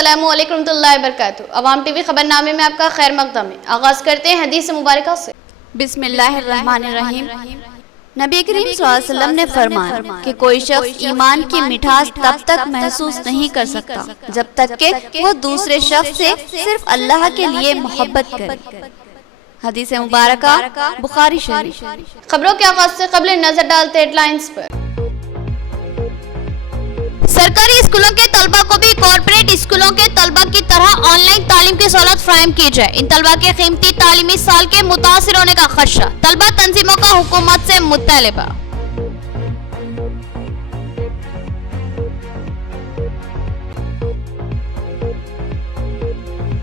अस्सलामु अलैकुम रहमतुल्लाहि व बरकातुहू। अवाम टीवी खबरनामे में आपका खैर मक़दम है। आगाज करते हैं हदीस मुबारका से। बिस्मिल्लाहिर्रहमानिर्रहीम। नबी करीम सल्लल्लाहु अलैहि वसल्लम ने फरमाया कि कोई शख्स ईमान की मिठास तब तक महसूस नहीं कर सकता जब तक कि वो दूसरे शख्स से सिर्फ अल्लाह के लिए मोहब्बत करे। हदीस मुबारका बुखारी शरीफ। खबरों के आगाज से कबल नजर डालते हेडलाइंस पर। सरकारी स्कूलों के तलबा को भी कॉर्पोरेट स्कूलों के तलबा की तरह ऑनलाइन तालीम की सहूलत फराहम की जाए। इन तलबा के कीमती तालीमी साल के मुतासिर होने का खदशा। तलबा तंजीमों का हुकूमत से मुतालिबा।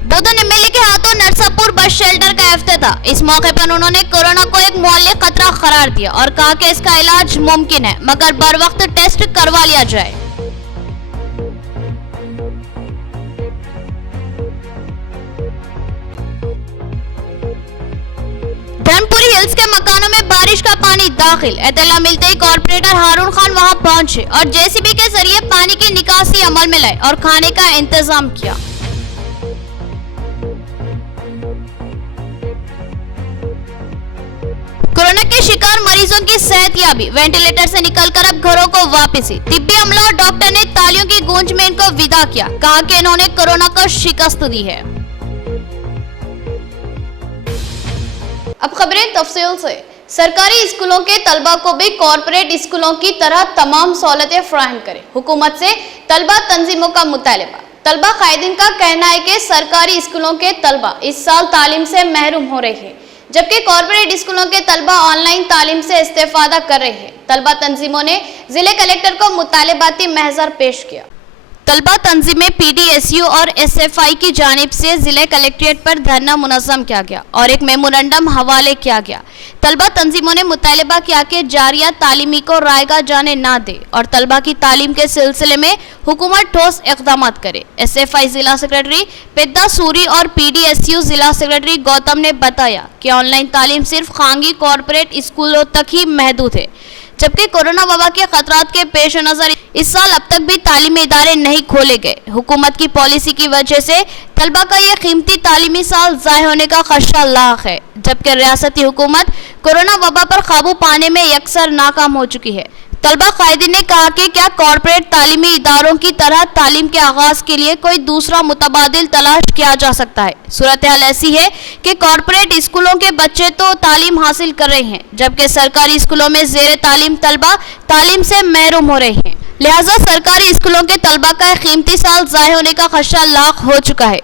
बोधन एमएलए के हाथों नरसापुर बस शेल्टर का इफ्तिताह। इस मौके पर उन्होंने कोरोना को एक मुअल्लिक खतरा करार दिया और कहा कि इसका इलाज मुमकिन है मगर बर वक्त टेस्ट करवा लिया जाए। धर्मपुरी हिल्स के मकानों में बारिश का पानी दाखिल। इत्तला मिलते ही कॉर्पोरेटर हारून खान वहां पहुंचे और जेसीबी के जरिए पानी की निकासी अमल में लाए और खाने का इंतजाम किया। कोरोना के शिकार मरीजों की सेहतयाबी। वेंटिलेटर से निकलकर अब घरों को वापसी। तिब्बी अमला और डॉक्टर ने तालियों की गूंज में इनको विदा किया। कहा कि इन्होंने कोरोना को शिकस्त दी है। अब खबरें तफसील से। सरकारी स्कूलों के तलबा को भी कॉर्पोरेट स्कूलों की तरह तमाम सहूलतें फराहम करें। हुकूमत से तलबा तंजीमों का मुतालिबा। तलबा कायदीन का कहना है कि सरकारी स्कूलों के तलबा इस साल तालीम से महरूम हो रहे हैं जबकि कॉर्पोरेट स्कूलों के तलबा ऑनलाइन तालीम से इस्तेफादा कर रहे हैं। तलबा तंजीमों ने जिले कलेक्टर को मुतालिबाती महजर पेश किया। तलबा तंजीमें पीडीएसयू और एसएफआई की जानिब से जिले कलेक्ट्रेट पर धरना मुनज़्ज़म किया गया और एक मेमोरेंडम हवाले किया गया। तलबा तंजीमों ने मुतालिबा किया कि जारिया तालीमी को रायगा जाने ना दे और तलबा की तालीम के सिलसिले में हुकूमत ठोस इक़दाम करे। एसएफआई जिला सेक्रेटरी पेद्दा सूरी और पीडीएसयू जिला सेक्रेटरी गौतम ने बताया कि ऑनलाइन तालीम सिर्फ खांगी कॉर्पोरेट स्कूलों तक ही महदूद है जबकि कोरोना वबा के खतरात के पेश नज़र इस साल अब तक भी तालीमी इदारे नहीं खोले गए। हुकूमत की पॉलिसी की वजह से तलबा का ये कीमती तालीमी साल ज़ाय होने का खदशा लाख है जबकि रियासती हुकूमत कोरोना वबा पर काबू पाने में यकसर नाकाम हो चुकी है। तलबा कायदीन ने कहा कि क्या कॉर्पोरेट तालीमी इदारों की तरह तालीम के आगाज के लिए कोई दूसरा मुतबादिल तलाश किया जा सकता है। सूरत हाल ऐसी है कि कॉर्पोरेट स्कूलों के बच्चे तो तालीम हासिल कर रहे हैं जबकि सरकारी स्कूलों में ज़ेर तालीम तलबा तालीम से महरूम हो रहे हैं। लिहाजा सरकारी स्कूलों के तलबा का कीमती साल ज़ाय होने का खदशा लाख हो चुका है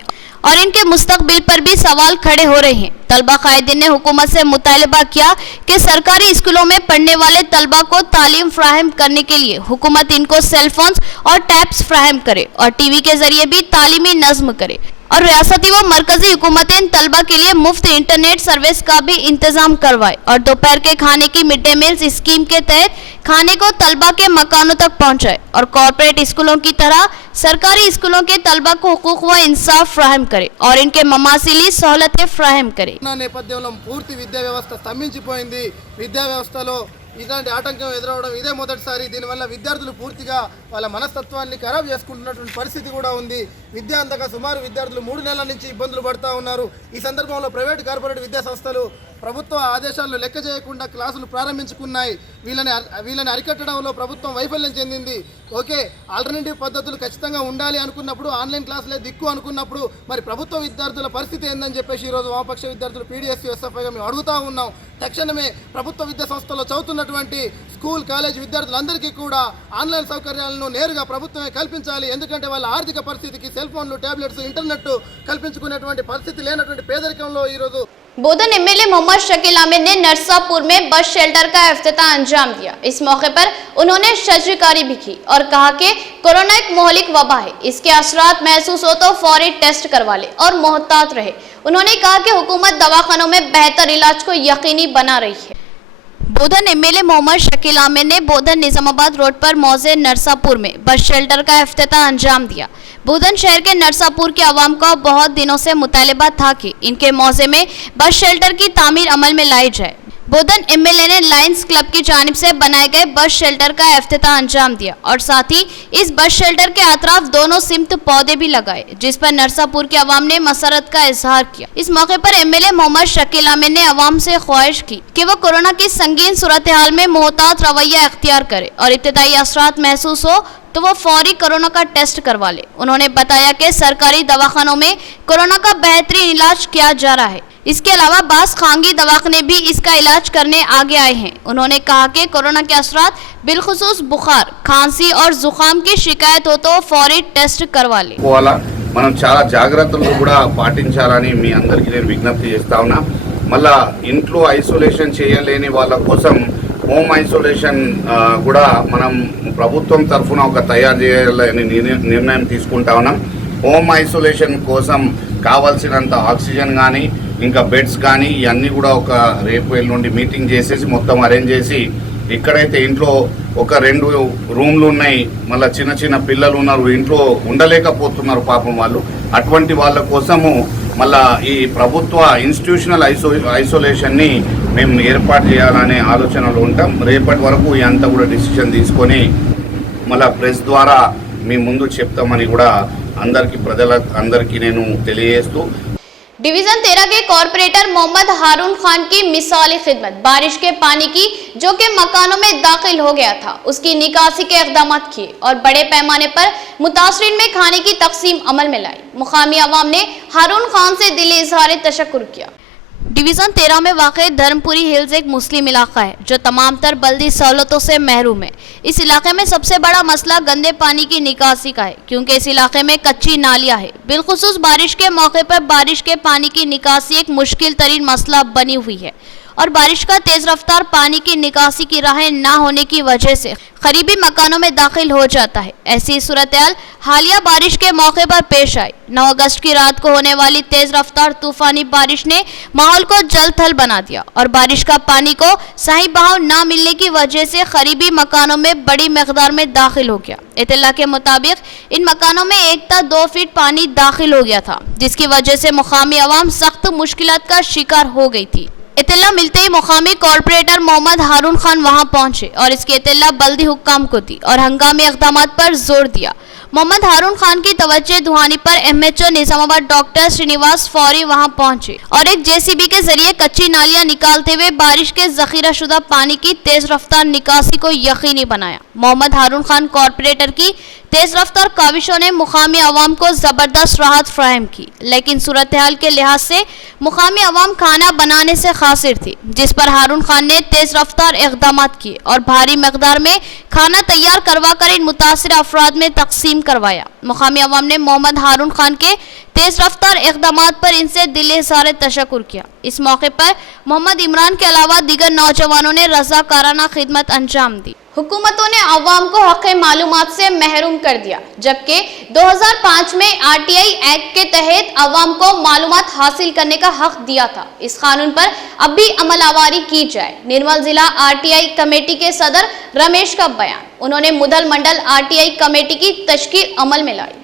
और इनके मुस्तकबिल पर भी सवाल खड़े हो रहे हैं। तलबा कायदीन ने हुकूमत से मुतालिबा किया कि सरकारी स्कूलों में पढ़ने वाले तलबा को तालीम फ्राहम करने के लिए हुकूमत इनको सेलफोन्स और टैब्स फ्राहम करे और टीवी के जरिए भी तालीमी नज़्म करे और रियासती व मरकजी हुकूमतें तलबा के लिए मुफ्त इंटरनेट सर्विस का भी इंतजाम करवाए और दोपहर के खाने की मिड डे मील्स स्कीम के तहत खाने को तलबा के मकानों तक पहुँचाए और कॉर्पोरेट स्कूलों की तरह सरकारी स्कूलों के तलबा को हुकूक व इंसाफ फ्राहम करे और इनके ममासिली सहूलतें फ्राहम करे। నేపథ్యంలో పూర్తి విద్యా వ్యవస్థ స్తంభించిపోయింది। విద్యా వ్యవస్థలో ఇలాంటి ఆటంకం ఎదురవడం ఇదే మొదటిసారి। దీనివల్ల విద్యార్థులు పూర్తిగా వాళ్ళ మనస్తత్వాన్ని ఖరాబ్ చేసుకుంటున్నటువంటి పరిస్థితి కూడా ఉంది। విద్యా అంతగా సుమారు విద్యార్థులు 3 నెలల నుంచి ఇబ్బందులు పడుతూ ఉన్నారు। ఈ సందర్భంలో ప్రైవేట్ కార్పొరేట్ విద్యా సంస్థలు ప్రభుత్వ ఆదేశాలను లెక్క చేయకుండా క్లాసులు ప్రారంభించుకున్నాయి। వీళ్ళని అరికట్టడంలో ప్రభుత్వం వైఫల్యం చెందింది। ఓకే, ఆల్టర్నేటివ్ పద్ధతులు ఖచ్చితంగా ఉండాలి అనుకున్నప్పుడు ఆన్లైన్ క్లాసులే దిక్కు అనుకున్నప్పుడు మరి ప్రభుత్వ విద్యార్థుల పరిస్థితి ఏందని చెప్పేసి ఈరోజు వామపక్ష విద్యార్థులు పీడీఎస్యూ ఎస్ఎఫ్ఐగా మేము అడుగుతూ ఉన్నాం। తక్షణమే ప్రభుత్వ విద్యా సంస్థల్లో చదువుతున్నటువంటి స్కూల్ కాలేజ్ విద్యార్థులందరికీ కూడా ఆన్లైన్ సౌకర్యాలను నేరుగా ప్రభుత్వమే కల్పించాలి। ఎందుకంటే వాళ్ళ ఆర్థిక పరిస్థితికి సెల్ ఫోన్లు ట్యాబ్లెట్స్ ఇంటర్నెట్ కల్పించుకునేటువంటి పరిస్థితి లేనటువంటి పేదరికంలో ఈరోజు बोधन एमएलए मोहम्मद शकील आमिर ने नरसापुर में बस शेल्टर का इफ्तिताह अंजाम दिया। इस मौके पर उन्होंने शजरकारी भी की और कहा कि कोरोना एक मोहलिक वबा है, इसके असरात महसूस हो तो फौरी टेस्ट करवा ले और मोहतात रहे। उन्होंने कहा कि हुकूमत दवाखानों में बेहतर इलाज को यकीनी बना रही है। बोधन एमएलए मोहम्मद शकील आमिर ने बोधन निजामाबाद रोड पर मौजे नरसापुर में बस शेल्टर का इफ्तिताह अंजाम दिया। बोधन शहर के नरसापुर के आवाम का बहुत दिनों से मुतालिबा था कि इनके मौजे में बस शेल्टर की तामीर अमल में लाई जाए। बोधन एमएलए ने लायंस क्लब की जानिब से बनाए गए बस शेल्टर का इफ्तिताह अंजाम दिया और साथ ही इस बस शेल्टर के अतराफ दोनों सिमत पौधे भी लगाए, जिस पर नरसापुर के अवाम ने मसरत का इजहार किया। इस मौके पर एमएलए मोहम्मद शकील अमीन ने अवाम से ख्वाहिश की कि वो कोरोना की संगीन सूरत हाल में मोहतात रवैया अख्तियार करे और इब्तिदाई असरात महसूस हो तो वो फौरी कोरोना का टेस्ट करवा ले। उन्होंने बताया कि सरकारी दवाखानों में कोरोना का बेहतरीन इलाज किया जा रहा है। इसके अलावा बास खांगी दवाखाने भी इसका इलाज करने आगे आए हैं। उन्होंने कहा कि कोरोना के असरात बिलखुसूस बुखार, खांसी और जुकाम की शिकायत हो तो फौरी टेस्ट करवा ले। మనం చాలా జాగ్రత్తలు కూడా పాటించాలని మీ అందరికీ నేను విజ్ఞప్తి చేస్తా ఉన్నా। మళ్ళా ఇంట్లో ఐసోలేషన్ చేయలేని వాళ్ళ కోసం హోమ్ ఐసోలేషన్ కూడా మనం ప్రభుత్వం తరఫున ఒక తయారు చేయాలని నిర్ణయం తీసుకుంటా ఉన్నాం। హోమ్ ఐసోలేషన్ కోసం కావాల్సినంత ఆక్సిజన్ కానీ ఇంకా బెడ్స్ కానీ ఇవన్నీ కూడా ఒక రేపు ఎల్లుండి మీటింగ్ చేసేసి మొత్తం అరేంజ్ చేసి ఇక్కడైతే ఇంట్లో ఒక 2 రూమ్లు ఉన్నాయి, మళ్ళీ చిన్న చిన్న పిల్లలు ఉన్నారు, ఇంట్లో ఉండలేకపోతున్నారు పాపం వాళ్ళు, అటువంటి వాళ్ళ కోసము మళ్ళా ఈ ప్రభుత్వ ఇన్స్టిట్యూషనల్ ఐసోలేషన్ని మేము ఏర్పాటు చేయాలనే ఆలోచనలో ఉంటాం। రేపటి వరకు ఇదంతా కూడా డిసిషన్ తీసుకొని మళ్ళా ప్రెస్ ద్వారా మీ ముందు చెప్తామని కూడా ప్రజలందరికీ నేను తెలియజేస్తూ डिवीजन 13 के कॉर्पोरेटर मोहम्मद हारून खान की मिसाली खिदमत, बारिश के पानी की जो कि मकानों में दाखिल हो गया था उसकी निकासी के इक़दाम किए और बड़े पैमाने पर मुतासरीन में खाने की तकसीम अमल में लाई। मुकामी अवाम ने हारून खान से दिली इजहार तशक्कुर किया। डिवीजन 13 में वाक़ई धर्मपुरी हिल्स एक मुस्लिम इलाका है जो तमाम तर बल्दी सहूलतों से महरूम है। इस इलाके में सबसे बड़ा मसला गंदे पानी की निकासी का है क्योंकि इस इलाके में कच्ची नालियां है। बिलखुसूस बारिश के मौके पर बारिश के पानी की निकासी एक मुश्किल तरीन मसला बनी हुई है और बारिश का तेज रफ्तार पानी की निकासी की राहें ना होने की वजह से करीबी मकानों में दाखिल हो जाता है। ऐसी सूरत-ए-हाल हालिया बारिश के मौके पर पेश आई। 9 अगस्त की रात को होने वाली तेज रफ्तार तूफानी बारिश ने माहौल को जल थल बना दिया और बारिश का पानी को सही बहाव ना मिलने की वजह से करीबी मकानों में बड़ी मकदार में दाखिल हो गया। इत्तला के मुताबिक इन मकानों में 1 ता 2 फीट पानी दाखिल हो गया था जिसकी वजह से मुकामी अवाम सख्त मुश्किलात का शिकार हो गई थी। इत्तला मिलते ही मुकामी कॉर्पोरेटर मोहम्मद हारून खान वहां पहुंचे और इसकी इत्तला बल्दी हुक्काम को दी और हंगामी इक़दामात पर जोर दिया। मोहम्मद हारून खान की तवज्जो दुहानी पर एमएचओ निजामाबाद डॉक्टर श्रीनिवास फौरी वहां पहुंचे और एक जेसीबी के जरिए कच्ची नालियां निकालते हुए बारिश के जखीरा शुदा पानी की तेज रफ्तार निकासी को यकीनी बनाया। मोहम्मद हारून खान कॉर्पोरेटर की तेज रफ्तार काविशों ने मुकामी अवाम को जबरदस्त राहत फराहम की, लेकिन सूरत हाल के लिहाज से मुकामी अवाम खाना बनाने से खासिर थी, जिस पर हारून खान ने तेज रफ्तार इक़दाम किए और भारी मकदार में खाना तैयार करवा कर इन मुतासिर अफराद में तकसीम करवाया। मुकामी अवाम ने मोहम्मद हारून खान के तेज रफ्तार इक़दाम पर इनसे दिली इज़हार तशक्कुर किया। इस मौके पर मोहम्मद इमरान के अलावा दीगर नौजवानों ने रज़ाकाराना खिदमत अंजाम दी। हुकूमतों ने अवाम को हक़ मालूमात से महरूम कर दिया, जबकि 2005 में आरटीआई एक्ट के तहत अवाम को मालूमात हासिल करने का हक दिया था। इस कानून पर अब भी अमलावारी की जाए। निर्मल जिला आरटीआई कमेटी के सदर रमेश का बयान। उन्होंने मुधल मंडल आरटीआई कमेटी की तश्कील अमल में लाई।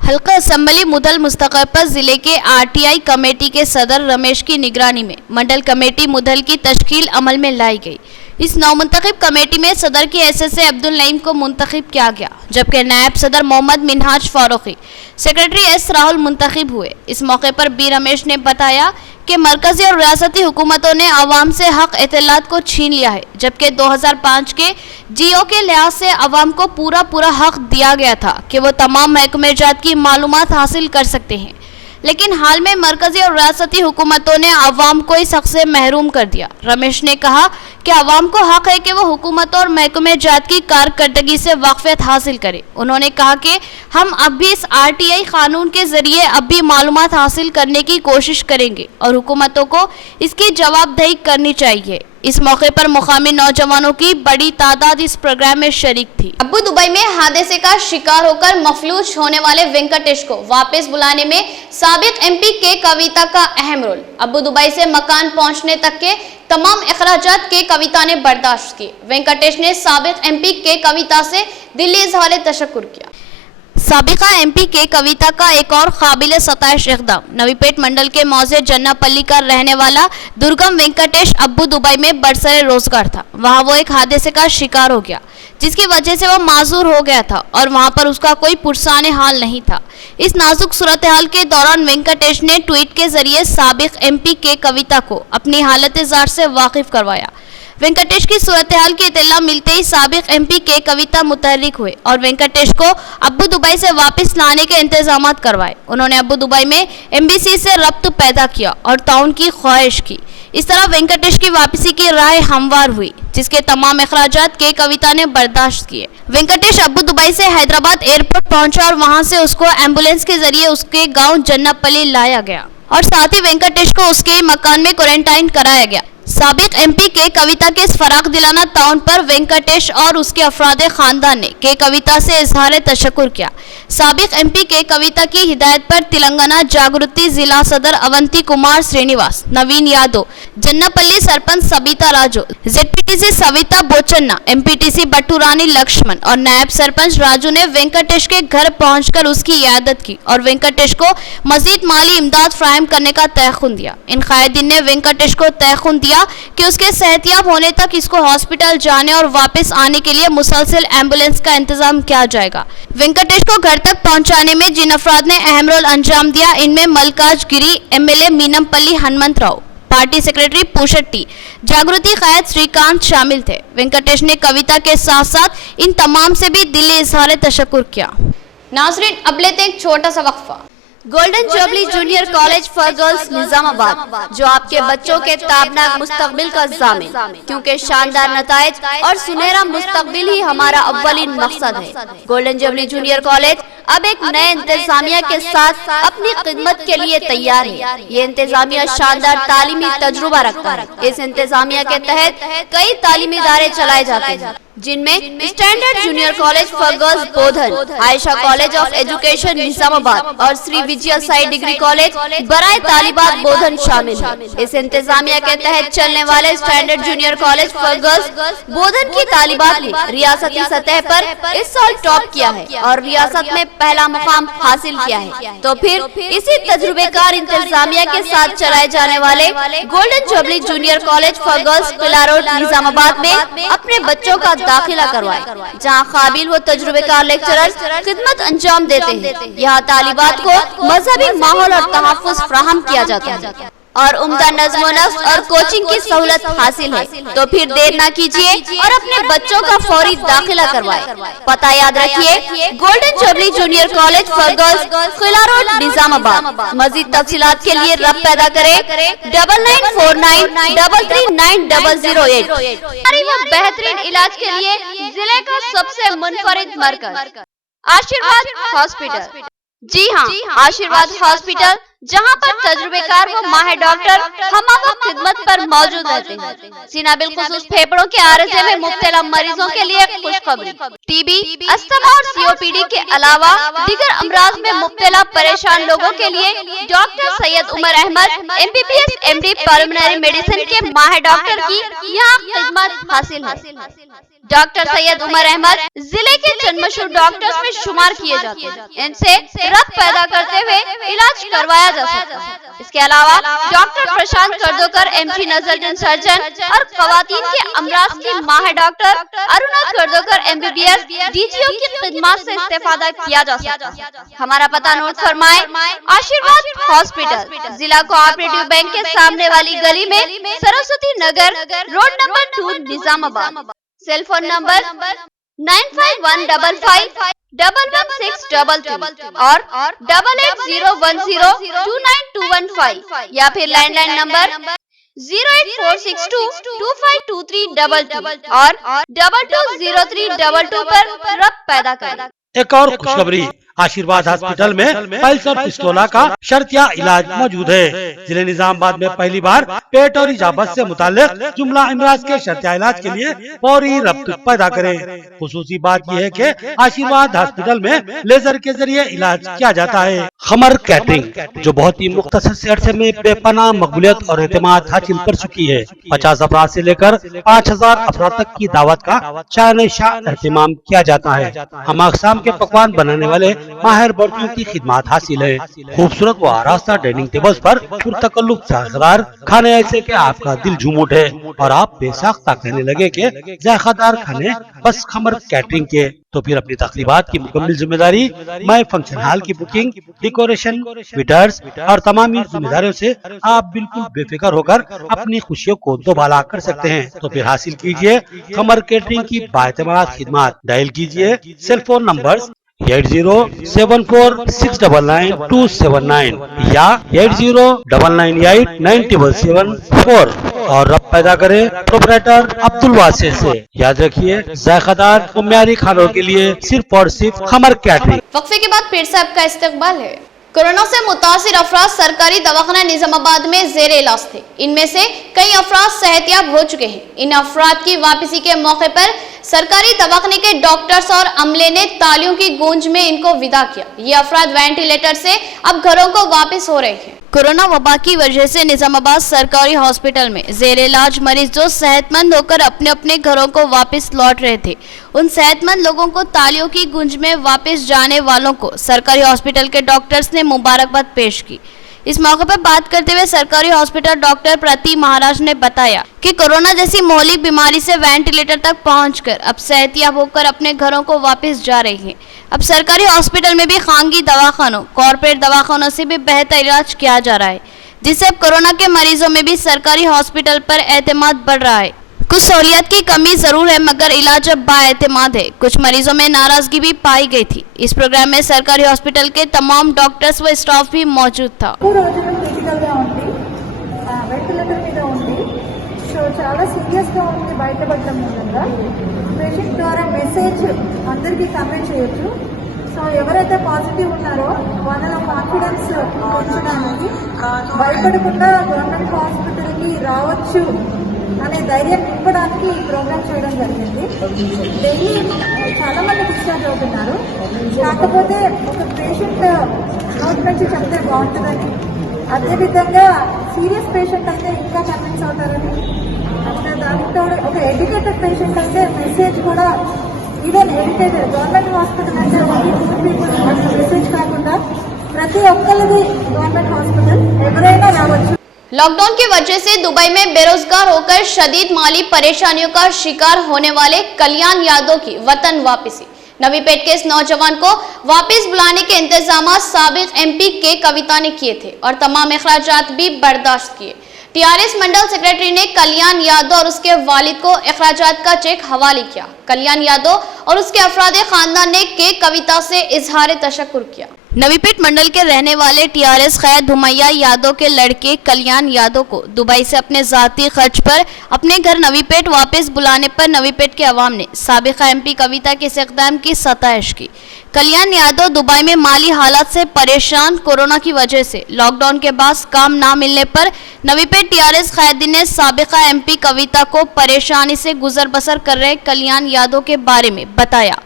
हल्का असम्बली मुधल मुस्तक़बिल जिले के आरटीआई कमेटी के सदर रमेश की निगरानी में मंडल कमेटी मुधल की तश्कील अमल में लाई गई। इस नौमुंतखब कमेटी में सदर की हैसियत से अब्दुल नईम को मुंतखब किया गया, जबकि नायब सदर मोहम्मद मिनहाज फारूकी, सेक्रेटरी एस राहुल मुंतखब हुए। इस मौके पर बी रमेश ने बताया कि मरकजी और रियासती हुकूमतों ने अवाम से हक इत्तलात को छीन लिया है, जबकि 2005 के जीओ के लिहाज से अवाम को पूरा हक दिया गया था कि वो तमाम महकमे जात की मालूमात हासिल कर सकते हैं, लेकिन हाल में मरकजी और रियासती हुकूमतों ने अवाम को इस हक से महरूम कर दिया। रमेश ने कहा कि अवाम को हक है कि वो हुकूमत और महकमे जात की कारकर्दगी से वाक़फ़ियत हासिल करे। उन्होंने कहा कि हम अब भी इस आरटीआई कानून के ज़रिए अब भी मालूमात हासिल करने की कोशिश करेंगे और हुकूमतों को इसकी जवाबदेही करनी चाहिए। इस मौके पर मुकामी नौजवानों की बड़ी तादाद इस प्रोग्राम में शरीक थी। अबू दुबई में हादसे का शिकार होकर मफलूज होने वाले वेंकटेश को वापस बुलाने में साबिक एमपी के कविता का अहम रोल। अबू दुबई से मकान पहुंचने तक के तमाम अखराजात के कविता ने बर्दाश्त किए। वेंकटेश ने साबिक एमपी के कविता से दिली इज़हार तशक्कुर किया। साबिका एमपी के कविता का एक और काबिल सताइश इक़दाम। नवीपेट मंडल के मौजे जन्नापल्ली का रहने वाला दुर्गम वेंकटेश अब्बू दुबई में बरसरे रोजगार था। वहां वो एक हादसे का शिकार हो गया, जिसकी वजह से वो माजूर हो गया था और वहां पर उसका कोई पुरसाने हाल नहीं था। इस नाजुक सूरत हाल के दौरान वेंकटेश ने ट्वीट के जरिए साबिक एमपी के कविता को अपनी हालत-ए-ज़ार से वाकिफ करवाया। वेंकटेश की सूरत हाल की इत्तला मिलते ही साबिक एमपी के कविता मुतहर्रिक हुए और वेंकटेश को अब्बू दुबई से वापस लाने के इंतजाम करवाए। उन्होंने अब्बू दुबई में एम्बेसी से रब्त पैदा किया और ताउन की ख्वाहिश की। इस तरह वेंकटेश की वापसी की राह हमवार हुई, जिसके तमाम अखराजात के कविता ने बर्दाश्त किए। वेंकटेश अब्बू दुबई से हैदराबाद एयरपोर्ट पहुंचा और वहां से उसको एम्बुलेंस के जरिए उसके गांव जन्नापल्ली लाया गया और साथ ही वेंकटेश को उसके मकान में क्वारंटाइन कराया गया। साबिक एमपी के कविता के इस फराख दिलाना ताउन पर वेंकटेश और उसके अफराद खानदान ने के कविता से इजहार तशक्कुर किया। साबिक एमपी के कविता की हिदायत पर तेलंगाना जागृति जिला सदर अवंती कुमार श्रीनिवास, नवीन यादव, जन्नापल्ली सरपंच सबिता राजू, जेडपीटीसी सविता बोचन्ना, एमपीटीसी बट्टूरानी लक्ष्मण और नायब सरपंच राजू ने वेंकटेश के घर पहुंचकर उसकी इयादत की और वेंकटेश को मजीद माली इमदाद फराहम करने का तयखुन दिया। इन कायदीन ने वेंकटेश को तयखुन दिया कि उसके सेहतियाब होने तक इसको हॉस्पिटल जाने और वापस आने के लिए मुसलसल एम्बुलेंस का इंतजाम किया जाएगा। वेंकटेश को घर तक पहुंचाने में जिन अफराद ने अहम रोल अंजाम दिया, इनमें मल्काज गिरी, एमएलए मीनमपल्ली हनुमंतराव, पार्टी सेक्रेटरी पूशट्टी, जागृति कायद श्रीकांत शामिल थे। वेंकटेश ने कविता के साथ साथ इन तमाम से भी दिली इजहार तशक्कुर किया। नाज़रीन, अब लेते एक छोटा सा वक्फा। Golden jubilee junior college for girls Nizamabad, जो आपके बच्चों के ताबनाक मुस्तकबिल का ज़ामिन, क्योंकि शानदार नताइज और सुनहरा मुस्तकबिल ही हमारा अव्वलीन मकसद है। गोल्डन जुबली जूनियर कॉलेज अब एक नए इंतजामिया के साथ अपनी खिदमत के लिए तैयार है। ये इंतजामिया शानदार तालीमी तजुर्बा रखता है। इस इंतजामिया के तहत कई तालीमी इदारे चलाए जाते हैं, जिनमें standard junior college for girls Bodhan, Ayesha college of education Nizamabad और श्री विजय साई डिग्री कॉलेज बराए तालिबात बोधन शामिल है। इस इंतजामिया के तहत चलने वाले standard junior college for girls Bodhan की तालिबात ने रियासती सतह पर इस साल टॉप किया है और रियासत में पहला मुकाम हासिल किया है। तो फिर इसी तजुर्बेकार इंतजामिया के साथ चलाए जाने वाले golden jubilee junior college for girls Qila road Nizamabad में अपने बच्चों का दाखिला करवाए, जहां काबिल व तजुर्बेकार लेक्चरर्स खिदमत अंजाम देते हैं। यहाँ तालिबात को मजहबी माहौल और तहफ़्फ़ुज़ फराहम किया जाता है और उम्दा नज़्म नफ्स और कोचिंग की सहूलत हासिल है। तो फिर देर न कीजिए और अपने बच्चों का फौरी दाखिला करवाए। पता याद रखिए, golden jubilee junior college for girls, Qila road, Nizamabad. मजीद तफसीलात के लिए रब पैदा करें 9949339008। बेहतरीन इलाज के लिए जिले का सबसे मुनफरिद मरकज आशीर्वाद हॉस्पिटल। जी हाँ, आशीर्वाद हॉस्पिटल, जहाँ पर तजुर्बेकार व माहिर डॉक्टर हमवक्त खिदमत पर मौजूद रहते हैं। सीना बिलखुसूस फेफड़ों के आरज़े में मुब्तला मरीजों के लिए खुशखबरी। टीबी, अस्थमा और सीओपीडी के अलावा दीगर अमराज में मुब्तला परेशान लोगों के लिए doctor Syed Umar Ahmed MBBS MD pulmonary medicine के माहिर डॉक्टर की यहाँ खिदमत हासिल है। डॉक्टर सैयद उमर अहमद जिले के चंद मशहूर डॉक्टर्स में शुमार किए जाते हैं। इनसे रब्त पैदा करते हुए इलाज करवाया जा सकता है। इसके अलावा डॉक्टर प्रशांत कर्दोकर MG नजरजन सर्जन और खवातीन के अमराज की माहिर डॉक्टर अरुणा कर्दोकर MBBS DGO की खिदमत से इस्तेफादा किया जा सकता है। हमारा पता नोट फरमाए, आशीर्वाद हॉस्पिटल, जिला कोऑपरेटिव बैंक के सामने वाली गली में, Saraswati Nagar road number 2, Nizamabad. Cell phone number 9515511622 और 8801029215 या फिर लैंडलाइन नंबर 08462252322 और 220322 पर रब्त पैदा करें। एक और खुशखबरी, आशीर्वाद हॉस्पिटल में पल्स और पिस्टोला का शर्तिया इलाज मौजूद है। जिले निजामाबाद में पहली बार पेट और इजाबत से मुताल्लिक जुमला अमराज के शर्तिया इलाज के लिए फौरी रब्त पैदा करें। खुसूसी बात यह है कि आशीर्वाद हॉस्पिटल में लेजर के जरिए इलाज किया जाता है। खमर कैटरिंग, जो बहुत ही मुख्तसर से अरसे में बेपनाह मकबूलियत और एतमाद हासिल कर चुकी है। 50 अफराद से लेकर 5000 अफराद तक की दावत का शान शाह एहतमाम किया जाता है। हम अक़साम के पकवान बनाने वाले माहिर भर्तियों की खिदमत हासिल है। खूबसूरत व आरास्ता डाइनिंग टेबल्स पर पुरतकल्लुफ जायकादार खाने ऐसे के आपका दिल झूम उठे और आप बेसाख्ता कहने लगे कि जायकादार खाने बस खमर कैटरिंग के। तो फिर अपनी तकरीबात की मुकम्मल जिम्मेदारी माय फंक्शन हॉल की बुकिंग, डेकोरेशन, वेटर्स और तमाम जिम्मेदारियों से आप बिल्कुल बेफिक्र होकर अपनी खुशियों को दोबाला कर सकते हैं। तो फिर हासिल कीजिए खमर कैटरिंग की बाएतमाद खिदमत। डायल कीजिए सेलफोन नंबर 8074699279 या 8099897774 और रब पैदा करे प्रोपराइटर अब्दुल वासे से। याद रखिए जायकादार और म्यारी खानों के लिए सिर्फ और सिर्फ खमर कैटरिंग। वक्फे के बाद फिर से आपका इस्तकबाल है। कोरोना से मुतासिर अफराद सरकारी दवाखाना निजामाबाद में जेर इलाज थे। इनमें से कई अफराद सेहतयाब हो चुके हैं। इन अफराद की वापसी के मौके पर सरकारी दवाखाने के डॉक्टर्स और अमले ने तालियों की गूंज में इनको विदा किया। ये अफराद वेंटिलेटर से अब घरों को वापस हो रहे हैं। कोरोना वबा की वजह से निजामाबाद सरकारी हॉस्पिटल में जेर इलाज मरीज जो सेहतमंद होकर अपने अपने घरों को वापस लौट रहे थे, उन सेहतमंद लोगों को तालियों की गूंज में वापस जाने वालों को सरकारी हॉस्पिटल के डॉक्टर्स ने मुबारकबाद पेश की। इस मौके पर बात करते हुए सरकारी हॉस्पिटल डॉक्टर प्रति महाराज ने बताया कि कोरोना जैसी मौलिक बीमारी से वेंटिलेटर तक पहुंचकर अब सेहतयाब होकर अपने घरों को वापस जा रहे हैं। अब सरकारी हॉस्पिटल में भी खानगी दवाखानों, कॉर्पोरेट दवाखानों से भी बेहतर इलाज किया जा रहा है, जिससे अब कोरोना के मरीजों में भी सरकारी हॉस्पिटल पर एतमाद बढ़ रहा है। कुछ सहूलियत की कमी जरूर है, मगर इलाज अब बाएतमाद है। कुछ मरीजों में नाराजगी भी पाई गई थी। इस प्रोग्राम में सरकारी हॉस्पिटल के तमाम डॉक्टर्स व स्टाफ भी मौजूद था। చాలా సీరియస్గా ఉంది బయటపడడం మూలంగా పేషెంట్ ద్వారా మెసేజ్ అందరికీ కన్వే చేయొచ్చు. సో ఎవరైతే పాజిటివ్ ఉన్నారో వాళ్ళలో కాన్ఫిడెన్స్ పెంచడానికి భయపడకుండా గవర్నమెంట్ హాస్పిటల్కి రావచ్చు అనే ధైర్యం నింపడానికి ఈ ప్రోగ్రామ్ చేయడం జరిగింది. డైలీ చాలా మంది డిశ్చార్జ్ అవుతున్నారు. కాకపోతే ఒక పేషెంట్ నోట్ నుంచి చెప్తే బాగుంటుందని, అదేవిధంగా సీరియస్ పేషెంట్ అంటే ఇంకా కన్విన్స్ అవుతారని, అట్లా దాంతో ఒక ఎడ్యుకేటెడ్ పేషెంట్ అంటే మెసేజ్ కూడా ఈవెన్ ఎడ్యుకేటెడ్ గవర్నమెంట్ హాస్పిటల్ అంటే మెసేజ్ కాకుండా ప్రతి ఒక్కరిది గవర్నమెంట్ హాస్పిటల్ ఎవరైనా రావచ్చు. लॉकडाउन की वजह से दुबई में बेरोजगार होकर शदीद माली परेशानियों का शिकार होने वाले कल्याण यादव की वतन वापसी। नवीपेट के इस नौजवान को वापस बुलाने के इंतजाम साबिक एमपी के कविता ने किए थे और तमाम अखराजात भी बर्दाश्त किए। टीआरएस मंडल सेक्रेटरी ने कल्याण यादव और उसके वालिद को अखराजात का चेक हवाले किया। कल्याण यादव और उसके अफराद खानदान ने के कविता से इजहार तशक्कुर किया। नवीपेट मंडल के रहने वाले टीआरएस खैर भुमैया यादव के लड़के कल्याण यादव को दुबई से अपने जाती खर्च पर अपने घर नवीपेट वापस बुलाने पर नवीपेट के अवाम ने साबिका एमपी कविता के इस इक़दाम की सताइश की। कल्याण यादव दुबई में माली हालात से परेशान, कोरोना की वजह से लॉकडाउन के बाद काम ना मिलने पर नवीपेट टीआरएस खैदी ने साबिका एमपी कविता को परेशानी से गुजर बसर कर रहे कल्याण यादव के बारे में बताया,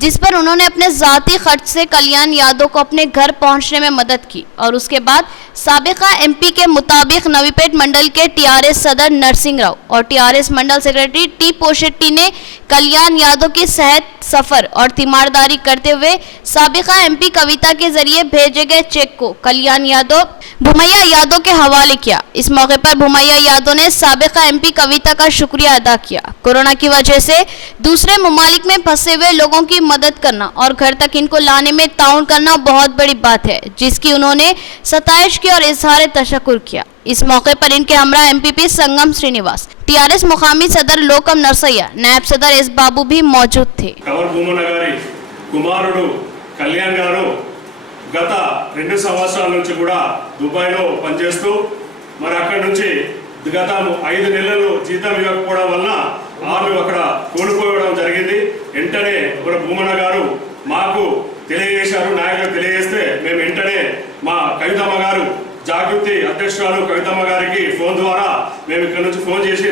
जिस पर उन्होंने अपने जाती खर्च से कल्याण यादव को अपने घर पहुंचने में मदद की और उसके बाद साबिका एमपी के मुताबिक नवीपेट मंडल के टीआरएस सदर नरसिंह राव और टीआरएस मंडल सेक्रेटरी टी पोशेट्टी ने कल्याण यादव की सेहत, सफर और तीमारदारी करते हुए साबिका एमपी कविता के जरिए भेजे गए चेक को कल्याण यादव भुमैया यादव के हवाले किया। इस मौके पर भुमैया यादव ने साबिका एमपी कविता का शुक्रिया अदा किया। कोरोना की वजह से दूसरे ममालिक में फंसे हुए लोगों की मदद करना और घर तक इनको लाने में ताउन करना बहुत बड़ी बात है, जिसकी उन्होंने सताइश की और इजहार तशक्कुर किया। इस मौके पर इनके हमरा एमपीपी संगम श्रीनिवास, टीआरएस मुकामी सदर लोकम नरसయ్య, नायब सदर एस बाबू भी मौजूद थे। కుమారుడు కళ్యాణ్ గారు గత 2 సంవత్సరాల నుంచి కూడా దుబాయ్లో పనిచేస్తూ మరి అక్కడి నుంచి గత 5 నెలలు జీతం ఇవ్వకపోవడం వల్ల ఆమె అక్కడ కోల్పోవడం జరిగింది. వెంటనే మన భూమన గారు మాకు తెలియజేశారు, నాయకులు తెలియజేస్తే మేము వెంటనే మా కవితమ్మ గారు జాగృతి అధ్యక్షురాలు కవితమ్మ గారికి ఫోన్ ద్వారా మేము ఇక్కడ నుంచి ఫోన్ చేసి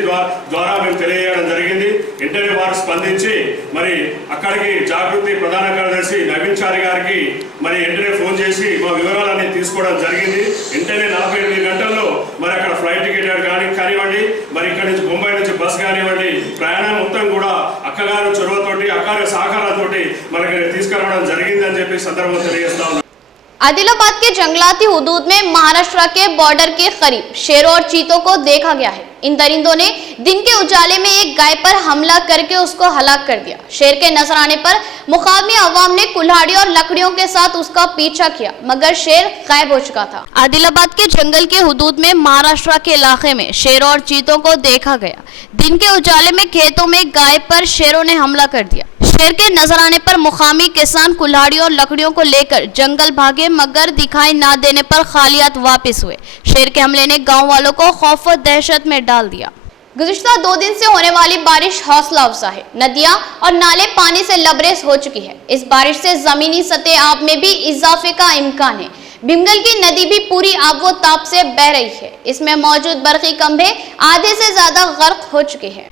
ద్వారా మేము తెలియజేయడం జరిగింది. వెంటనే వారు స్పందించి మరి అక్కడికి జాగృతి ప్రధాన కార్యదర్శి నవీన్ చారి గారికి మరి వెంటనే ఫోన్ చేసి మా వివరాలన్నీ తీసుకోవడం జరిగింది. వెంటనే 48 గంటల్లో మరి అక్కడ ఫ్లైట్ టికెట్ కానివ్వండి, మరి ఇక్కడ నుంచి ముంబై నుంచి బస్ కానివ్వండి, ప్రయాణం మొత్తం కూడా అక్కగారు చొరవతోటి అక్కగారి సహకారంతో మనకి తీసుకురావడం జరపడం జరిగిందని చెప్పి సందర్భంగా తెలియజేస్తా ఉన్నాను. आदिलाबाद के जंगलाती हुदूद में महाराष्ट्र के बॉर्डर के करीब शेरों और चीतों को देखा गया है। इन दरिंदों ने दिन के उजाले में एक गाय पर हमला करके उसको हलाक कर दिया। शेर के नजर आने पर मुकामी अवाम ने कुल्हाड़ी और लकड़ियों के साथ उसका पीछा किया, मगर शेर गायब हो चुका था। आदिलाबाद के जंगल के हुदूद में महाराष्ट्र के इलाके में शेरों और चीतों को देखा गया। दिन के उजाले में खेतों में गाय पर शेरों ने हमला कर दिया। शेर के नजर आने पर मुकामी किसान कुल्हाड़ियों और लकड़ियों को लेकर जंगल भागे, मगर दिखाई ना देने पर खालियात वापस हुए। शेर के हमले ने गांव वालों को खौफ और दहशत में डाल दिया। गुज़िश्ता 2 दिन से होने वाली बारिश हौसला अफजा है। नदियां और नाले पानी से लबरेज हो चुकी है। इस बारिश से जमीनी सतह आब में भी इजाफे का इम्कान है। भीमगल की नदी भी पूरी आबो ताप से बह रही है। इसमें मौजूद बरकी खंभे आधे से ज्यादा गर्क हो चुके हैं।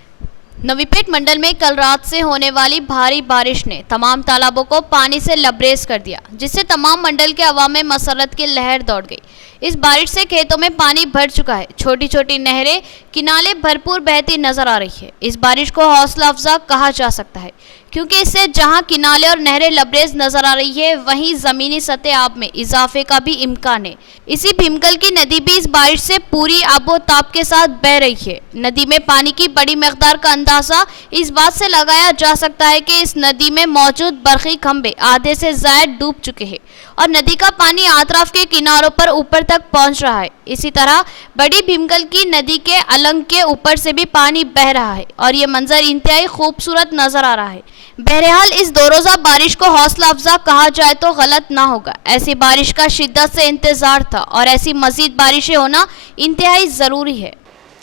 नवीपेट मंडल में कल रात से होने वाली भारी बारिश ने तमाम तालाबों को पानी से लबरेज कर दिया, जिससे तमाम मंडल के अवाम में मसरत की लहर दौड़ गई। इस बारिश से खेतों में पानी भर चुका है। छोटी छोटी नहरें किनारे भरपूर बहती नजर आ रही है। इस बारिश को हौसला अफजा कहा जा सकता है, क्योंकि इससे जहां किनारे और नहरें लबरेज नजर आ रही है, वहीं जमीनी सतह आब में इजाफे का भी इम्कान है। इसी भीमगल की नदी भी इस बारिश से पूरी आबो ताप के साथ बह रही है। नदी में पानी की बड़ी मकदार का अंदाजा इस बात से लगाया जा सकता है कि इस नदी में मौजूद बरकी खंभे आधे से ज्यादा डूब चुके हैं और नदी का पानी अतराफ के किनारों पर ऊपर तक पहुंच रहा है। इसी तरह बड़ी भीमगल की नदी के अलंग के ऊपर से भी पानी बह रहा है और ये मंजर इंतहाई खूबसूरत नजर आ रहा है। बहरहाल इस दो रोजा बारिश को हौसला अफजा कहा जाए तो गलत ना होगा। ऐसी बारिश का शिद्दत से इंतजार था और ऐसी मजीद बारिशें होना इंतहाई जरूरी है।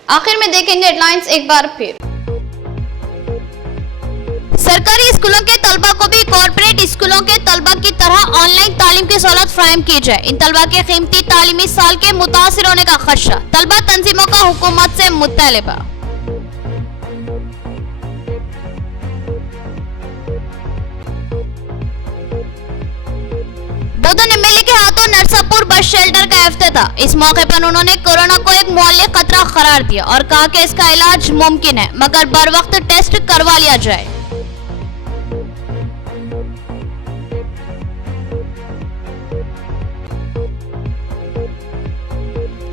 आखिर में देखेंगे हेडलाइंस एक बार फिर। सरकारी स्कूलों के तलबा को भी कॉर्पोरेट स्कूलों के तलबा की तरह ऑनलाइन तालीम की सहूलत फराहम की जाए। इन तलबा के कीमती तालीमी साल के मुतासिर होने का खदशा, तलबा तंजीमों का हुकूमत से मुतालिबा। बोधन एमएलए के हाथों नरसापुर बस शेल्टर का इफ्तिताह। इस मौके पर उन्होंने कोरोना को एक मुअल्लिक खतरा करार दिया और कहा कि इसका इलाज मुमकिन है, मगर बर वक्त टेस्ट करवा लिया जाए।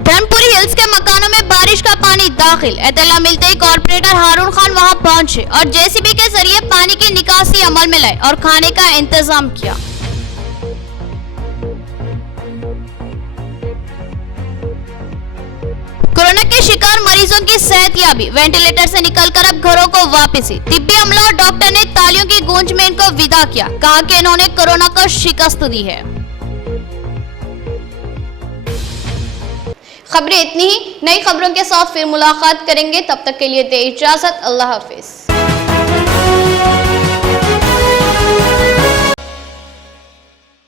धर्मपुरी हिल्स के मकानों में बारिश का पानी दाखिल। इत्तला मिलते ही कॉर्पोरेटर हारून खान वहां पहुंचे और जेसीबी के जरिए पानी की निकासी अमल में लाए और खाने का इंतजाम किया। कोरोना के शिकार मरीजों की सेहतयाबी, वेंटिलेटर से निकलकर अब घरों को वापसी। तिब्बी अमला और डॉक्टर ने तालियों की गूंज में इनको विदा किया, कहा कि इन्होंने कोरोना को शिकस्त दी है। खबरें इतनी ही। नई खबरों के साथ फिर मुलाकात करेंगे, तब तक के लिए दे इजाजत। अल्लाह हाफिज।